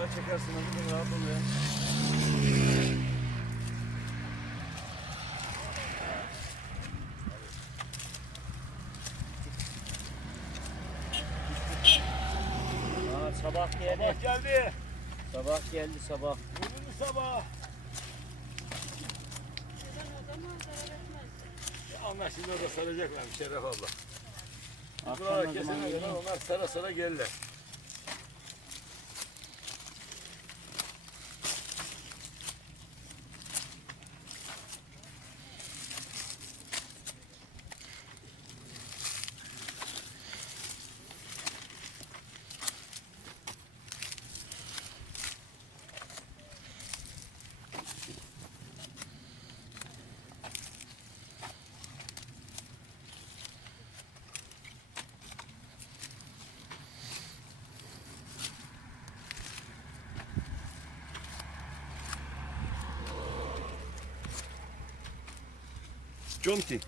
Daha çekersin hadi rahat ol ya. Aa, sabah geldi. Sabah geldi. Sabah geldi sabah. Bugün sabah. Ya Onlar şimdi orada saracaklar Şeref abla. Buralar kesene kadar onlar sara sara gelirler. девчонки.